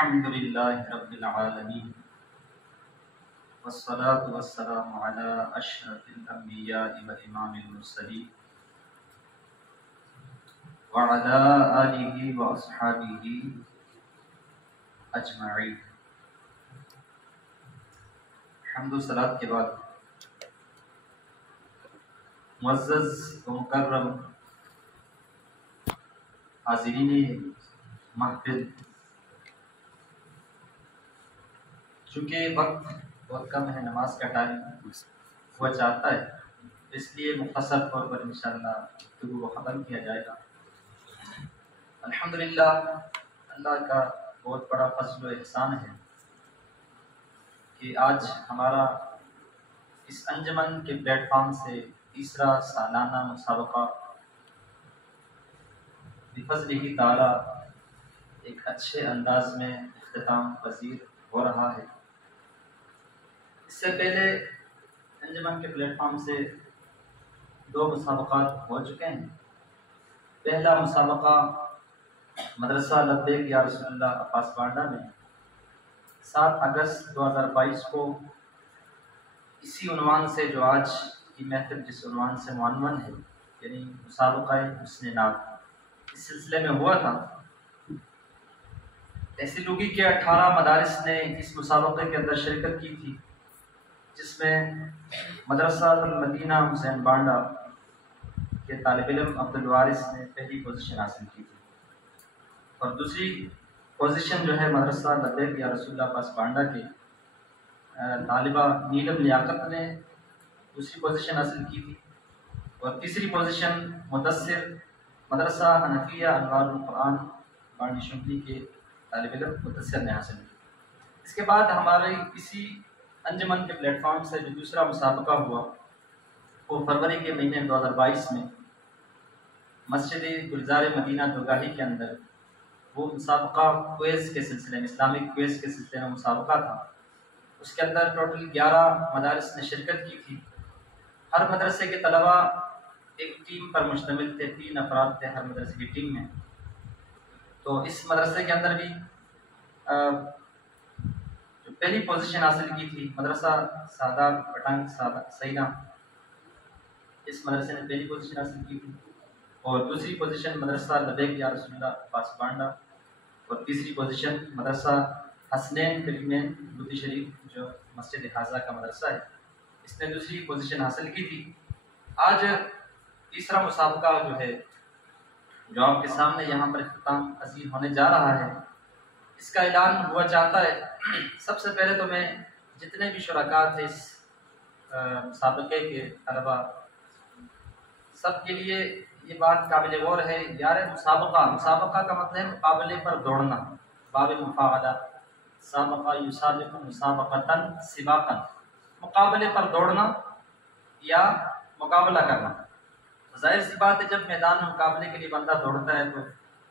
الحمد لله رب العالمين والصلاة والسلام على أشرف الأنبياء وإمام المرسلين وعلى آله وأصحابه أجمعين. حمد و صلاة کے بعد معزز و مکرم حاضرین محفل، چونکہ وقت بہت کم ہے، نماز کا ٹائم ہوا چاہتا ہے، اس لیے مختصر طور پر انشاءاللہ گفتگو کو ختم کیا جائے گا. الحمدللہ اللہ کا بہت بڑا فضل و احسان ہے کہ آج ہمارا اس انجمن کے پلیٹ فارم سے تیسرا سالانہ مسابقہ بفضلہ تعالی ایک اچھے انداز میں اختتام پذیر ہو رہا ہے. اس سے پہلے انجمن کے پلیٹ فارم سے 2 مسابقات ہو چکے ہیں. پہلا مسابقہ مدرسہ لبیک یا رسول اللہ عباس بانڈا میں 7 اگست 2022 کو اسی عنوان سے، جو آج کی محفل جس عنوان سے معنون ہے، یعنی مسابقہ حسن نعت، اس سلسلے میں ہوا تھا. ایسی لوگی کے 18 مدارس نے اس مسابقے کے اندر شرکت کی تھی، جس میں مدرسہ المدینہ حسین بانڈا کے طالب علم عبدالوارث نے پہلی پوزیشن حاصل کی تھی، اور دوسری پوزیشن جو ہے مدرسہ لبیک یا رسول اللہ عباس بانڈا کے طالبہ نیلم لیاقت نے دوسری پوزیشن حاصل کی تھی، اور تیسری پوزیشن مدثر مدرسہ حنفیہ انوار القرآن بانڈی شملی کے طالب علم مدثر نے حاصل کی. اس کے بعد ہمارے اسی انجمن کے پلیٹ فارم سے جو دوسرا مسابقہ ہوا وہ فروری کے مہینے 2022 میں مسجد گلزار مدینہ دوگاہی کے اندر وہ مسابقہ کویز کے سلسلے میں، اسلامک کویز کے سلسلے میں مسابقہ تھا. اس کے اندر ٹوٹل 11 مدارس نے شرکت کی تھی. ہر مدرسے کے طلبہ ایک ٹیم پر مشتمل تھے، 3 افراد تھے ہر مدرسے کی ٹیم میں. تو اس مدرسے کے اندر بھی جو پہلی پوزیشن حاصل کی تھی مدرسہ سادات پٹنگ سینا، اس مدرسے نے پہلی پوزیشن حاصل کی تھی، اور دوسری پوزیشن مدرسہ لبیک یا رسول اللہ عباس بانڈا، اور تیسری پوزیشن مدرسہ حسنین کریمین لودھی شریف جو مسجد حاضہ کا مدرسہ ہے، اس نے دوسری پوزیشن حاصل کی تھی. آج تیسرا مسابقہ جو ہے، جو آپ کے سامنے یہاں پر اختتام پذیر ہونے جا رہا ہے، اس کا اعلان ہوا چاہتا ہے. سب سے پہلے تو میں جتنے بھی شرکاء تھے اس مسابقے کے طلبہ، سب کے لیے یہ بات قابل غور ہے. یار مسابقہ کا مطلب ہے مقابلے پر دوڑنا، باب مفاعلہ سابقہ یسابق مسابقتاً سباقاً، مقابلے پر دوڑنا یا مقابلہ کرنا. ظاہر سی بات ہے جب میدان مقابلے کے لیے بندہ دوڑتا ہے تو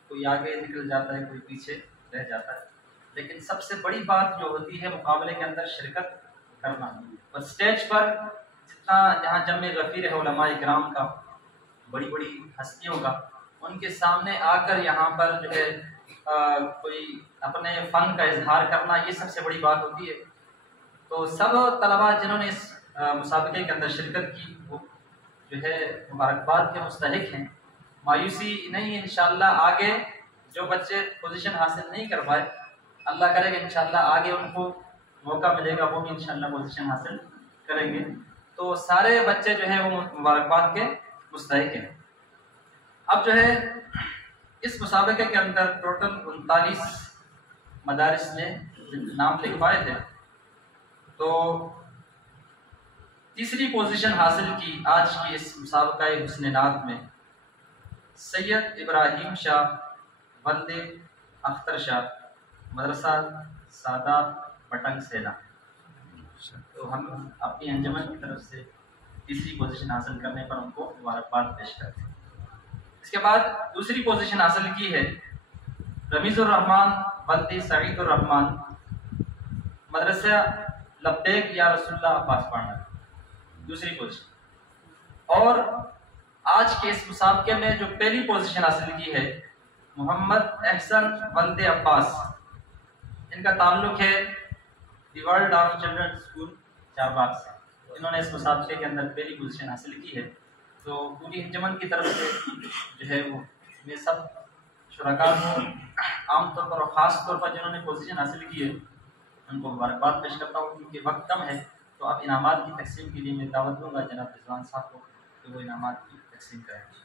کوئی آگے نکل جاتا ہے، کوئی پیچھے رہ جاتا ہے، لیکن سب سے بڑی بات جو ہوتی ہے مقابلے کے اندر شرکت کرنا. اور سٹیج پر جتنا جہاں جمع غفیر ہے علماء کرام کا، بڑی بڑی ہستیوں کا، ان کے سامنے آ کر یہاں پر جو ہے کوئی اپنے فن کا اظہار کرنا، یہ سب سے بڑی بات ہوتی ہے. تو سب طلباء جنہوں نے اس مسابقے کے اندر شرکت کی وہ جو ہے مبارکباد کے مستحق ہیں. مایوسی نہیں، انشاءاللہ آگے جو بچے پوزیشن حاصل نہیں کر پائے، اللہ کرے گا انشاءاللہ آگے ان کو موقع ملے گا، وہ بھی انشاءاللہ پوزیشن حاصل کریں گے. تو سارے بچے جو ہیں وہ مبارکباد کے مستحق ہیں. اب جو ہے اس مسابقے کے اندر ٹوٹل 39 مدارس نے نام لکھوائے تھے. تو تیسری پوزیشن حاصل کی آج کی اس مسابقہ حسن نعت میں سید ابراہیم شاہ ولد اختر شاہ مدرسہ سادات پٹنگ سینا. تو ہم اپنی انجمن کی طرف سے تیسری پوزیشن حاصل کرنے پر ان کو مبارکباد پیش کرتے ہیں. اس کے بعد دوسری پوزیشن حاصل کی ہے رمیز الرحمان ولد سعید الرحمان مدرسہ لبیک یا رسول اللہ عباس بانڈا، دوسری پوزیشن. اور آج کے اس مسابقے میں جو پہلی پوزیشن حاصل کی ہے محمد احسن ولد عباس ان کا تعلق ہے the world of children school Charbagh سے. انہوں نے اس مسابقے کے اندر پہلی پوزیشن حاصل کی ہے. تو پوری انجمن کی طرف سے جو ہے وہ میں سب شرکاء کو عام طور پر اور خاص طور پر جنہوں نے پوزیشن حاصل کی ہے ان کو مبارکباد پیش کرتا ہوں. کیونکہ وقت کم ہے تو اب انعامات کی تقسیم کے لیے میں دعوت دوں گا جناب رضوان صاحب کو کہ وہ انعامات کی تقسیم کریں.